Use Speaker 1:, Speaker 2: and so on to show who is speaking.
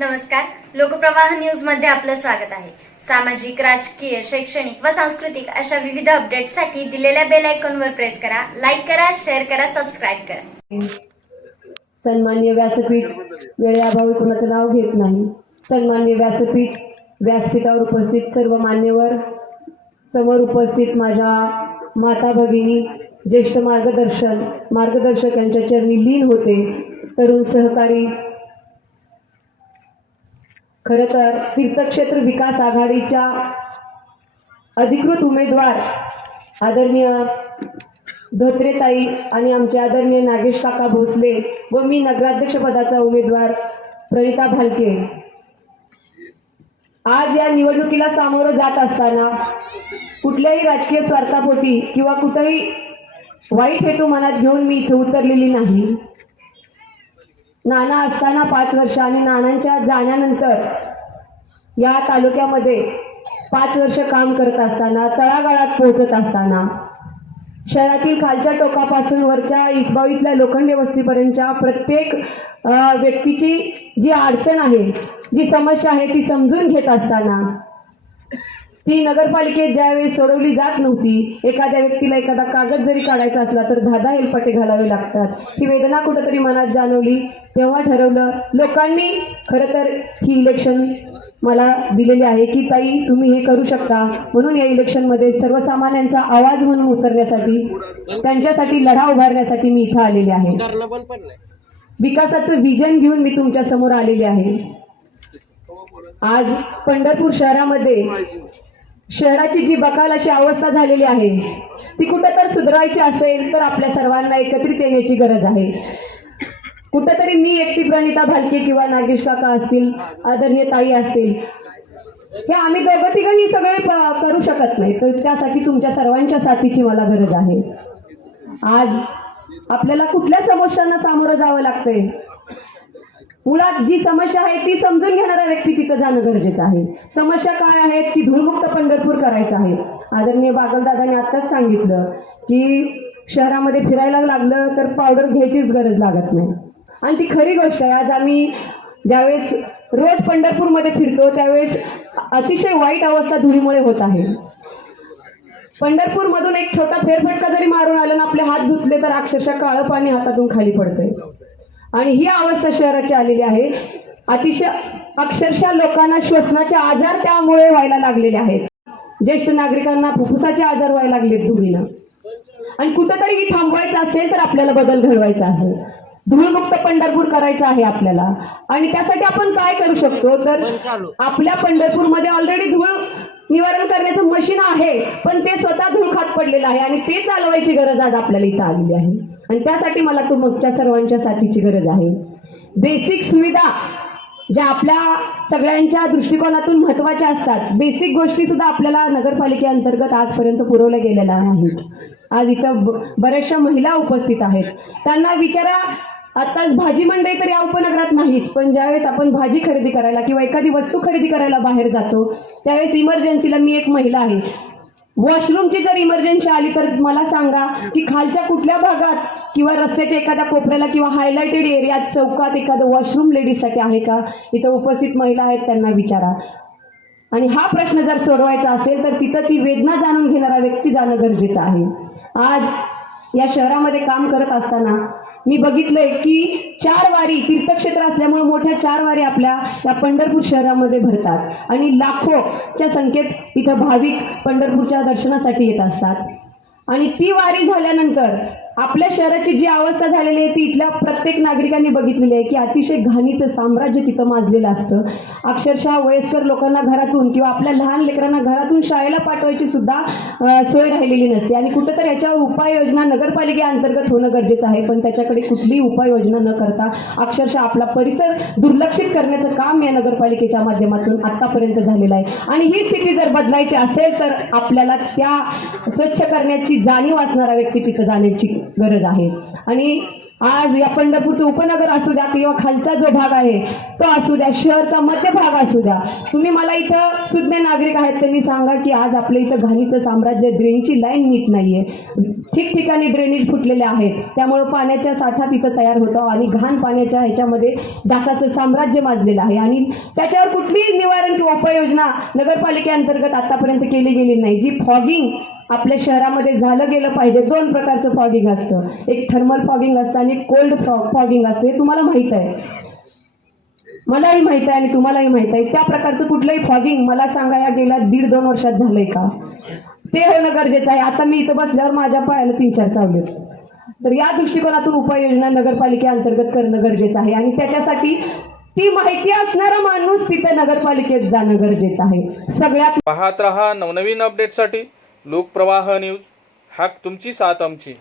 Speaker 1: नमस्कार. लोकप्रवाह न्यूजमध्ये आपलं स्वागत आहे. सामाजिक राजकीय शैक्षणिक व सांस्कृतिक अशा विविध अपडेटसाठी दिलेल्या बेल आयकॉनवर प्रेस करा लाईक करा शेअर करा सबस्क्राईब करा.
Speaker 2: सन्मान्य व्यासपीठ वेळेअभावी कुणाचं नाव घेत नाही. सन्मान्य व्यासपीठ व्यासपीठावर उपस्थित सर्व मान्यवर समोर उपस्थित माझ्या माता भगिनी ज्येष्ठ मार्गदर्शन मार्गदर्शक यांच्या चरणी लीन होते. तरुण सहकारी खरं तर तीर्थक्षेत्र विकास आघाडीच्या अधिकृत उमेदवार आदरणीय धोत्रेताई आणि आमचे आदरणीय नागेश काका भोसले व मी नगराध्यक्षपदाचा उमेदवार प्रणिता भालके. आज या निवडणुकीला सामोरं जात असताना कुठल्याही राजकीय स्वार्थापोटी किंवा कुठेही वाईट हेतू मनात घेऊन मी इथे उतरलेली नाही. नाना असताना पाच वर्ष आणि नानांच्या जाण्यानंतर या तालुक्यामध्ये पाच वर्ष काम करत असताना तळागाळात पोहोचत असताना शहरातील खालच्या टोकापासून वरच्या इसबावीतल्या लोखंडे वस्तीपर्यंतच्या प्रत्येक व्यक्तीची जी अडचण आहे जी समस्या आहे ती समजून घेत असताना ती नगरपालिकेत ज्यावेळी सोडवली जात नव्हती एखाद्या व्यक्तीला एखादा कागद जरी काढायचा असला तर दहा दहा हेलपटे घालावे लागतात. ही वेदना कुठंतरी मनात जाणवली. तेव्हा ठरवलं लोकांनी खरं तर ही इलेक्शन मला दिलेली आहे की ताई तुम्ही हे करू शकता. म्हणून या इलेक्शनमध्ये सर्वसामान्यांचा आवाज म्हणून उतरण्यासाठी त्यांच्यासाठी लढा उभारण्यासाठी मी इथं आलेले आहे. विकासाचं विजन घेऊन मी तुमच्यासमोर आलेले आहे. आज पंढरपूर शहरामध्ये शहराची जी बकाल अशी अवस्था झालेली आहे ती कुठं तर सुधारायची असेल तर आपल्या सर्वांना एकत्रित येण्याची गरज आहे. कुठंतरी मी एकटी प्रणिता भालके किंवा नागेश काका असतील आदरणीय ताई असतील हे आम्ही दोघं तिघं ही सगळे प- करू शकत नाही. तर त्यासाठी तुमच्या सर्वांच्या साथीची मला गरज आहे. आज आपल्याला कुठल्या समस्यांना सामोरं जावं लागतंय? मुळात जी समस्या आहे ती समजून घेणारा व्यक्ती तिथं जाणं गरजेचं आहे. समस्या काय आहेत की धूळमुक्त पंढरपूर करायचं आहे. आदरणीय बागलदादाने आत्ताच सांगितलं की शहरामध्ये फिरायला लागलं तर पावडर घ्यायचीच गरज लागत नाही. आणि ती खरी गोष्ट आहे आज आम्ही ज्यावेळेस रोज पंढरपूरमध्ये फिरतो त्यावेळेस अतिशय वाईट अवस्था धुळीमुळे होत आहे. पंढरपूरमधून एक छोटा फेरफटका जरी मारून आला ना आपले हात धुतले तर अक्षरशः काळं पाणी हातातून खाली पडतंय. आणि ही अवस्था शहराची आलेली आहे. अतिशय अक्षरशः लोकांना श्वसनाचे आजार त्यामुळे व्हायला लागलेले आहेत. ज्येष्ठ नागरिकांना फुफ्फुसाचे आजार व्हायला लागलेत धुळीनं आणि कुठंतरी ही थांबवायचं असेल तर आपल्याला बदल घडवायचा असेल. धूळमुक्त पंढरपूर करायचं आहे आपल्याला. आणि त्यासाठी आपण काय करू शकतो? तर आपल्या पंढरपूरमध्ये ऑलरेडी धूळ निवारण करण्याचं मशीन आहे पण ते स्वतः धूळ खात पडलेलं आहे आणि ते चालवायची गरज आज आपल्याला इथं आलेली आहे. आणि त्यासाठी मला तुमच्या सर्वांच्या साथीची गरज आहे. बेसिक सुविधा ज्या आपल्या सगळ्यांच्या दृष्टिकोनातून महत्त्वाच्या असतात. बेसिक गोष्टी सुद्धा आपल्याला नगरपालिकेअंतर्गत आजपर्यंत पुरवल्या गेलेल्या आहेत आज इथं बऱ्याचशा महिला उपस्थित आहेत. त्यांना विचारा आताच भाजी मंडई तर या उपनगरात नाहीच पण ज्यावेळेस आपण भाजी खरेदी करायला किंवा एखादी वस्तू खरेदी करायला बाहेर जातो त्यावेळेस इमर्जन्सीला मी एक महिला आहे. वॉशरूमची जर इमर्जन्सी आली तर मला सांगा की खालच्या कुठल्या भागात किंवा रस्त्याच्या एखाद्या कोपऱ्याला किंवा हायलाइटेड एरियात चौकात एखादं वॉशरूम लेडीजसाठी आहे का? इथं उपस्थित महिला आहेत त्यांना विचारा. आणि हा प्रश्न जर सोडवायचा असेल तर तिथं ती वेदना जाणून घेणारा व्यक्ती जाणं गरजेचं आहे. आज या शहरामध्ये काम करत असताना मी बघितलंय की चार वारी तीर्थक्षेत्र असल्यामुळे मोठ्या चार वारी आपल्या या पंढरपूर शहरामध्ये भरतात. आणि लाखोच्या संख्येत इथं भाविक पंढरपूरच्या दर्शनासाठी येत असतात. आणि ती वारी झाल्यानंतर आपल्या शहराची जी अवस्था झालेली आहे ती इथल्या प्रत्येक नागरिकांनी बघितलेली आहे की अतिशय घाणीचं साम्राज्य तिथं माजलेलं असतं. अक्षरशः वयस्कर लोकांना घरातून किंवा आपल्या लहान लेकरांना घरातून शाळेला पाठवायची सुद्धा सोय राहिलेली नसते. आणि कुठं तर याच्यावर उपाययोजना नगरपालिकेअंतर्गत होणं गरजेचं आहे पण त्याच्याकडे कुठलीही उपाययोजना न करता अक्षरशः आपला परिसर दुर्लक्षित करण्याचं काम या नगरपालिकेच्या माध्यमातून आत्तापर्यंत झालेलं आहे. आणि ही स्थिती जर बदलायची असेल तर आपल्याला त्या स्वच्छ करण्याची जाणीव असणारा व्यक्ती तिथं जाण्याची गरज आहे. आणि आज या पंढरपूरचं उपनगर असू द्या किंवा खालचा जो भाग आहे तो असू द्या शहरचा मध्य भाग असू द्या. तुम्ही मला इथं सुज्ञ नागरिक आहेत त्यांनी सांगा की आज आपल्या इथं घाणीचं साम्राज्य ड्रेनची लाईन नीट नाहीये. ठिकठिकाणी ड्रेनेज फुटलेले आहेत. त्यामुळं पाण्याच्या साठा तिथं तयार होतो आणि घाण पाण्याच्या ह्याच्यामध्ये डासाचं साम्राज्य माजलेलं आहे. आणि त्याच्यावर कुठलीही निवारण किंवा उपाययोजना नगरपालिकेअंतर्गत आतापर्यंत केली गेली नाही. जी फॉगिंग आपल्या शहरामध्ये झालं गेलं पाहिजे दोन प्रकारचं फॉगिंग असतं. एक थर्मल फॉगिंग असतं ठिकाणी कोल्ड फॉगिंग असते हे तुम्हाला माहीत आहे. मलाही माहीत आहे आणि तुम्हालाही माहीत आहे. त्या प्रकारचं कुठलंही फॉगिंग मला सांगा या गेल्या दीड दोन वर्षात झालंय का? ते होणं गरजेचं आहे. आता मी इथं बसल्यावर माझ्या पायाला तीन चार चावले तर या दृष्टिकोनातून उपाययोजना नगरपालिकेअंतर्गत करणं गरजेचं आहे. आणि त्याच्यासाठी ती माहिती असणारा माणूस तिथे नगरपालिकेत जाणं गरजेचं आहे. सगळ्यात
Speaker 3: पाहत रहा नवनवीन अपडेटसाठी लोकप्रवाह न्यूज हाक तुमची साथ आमची.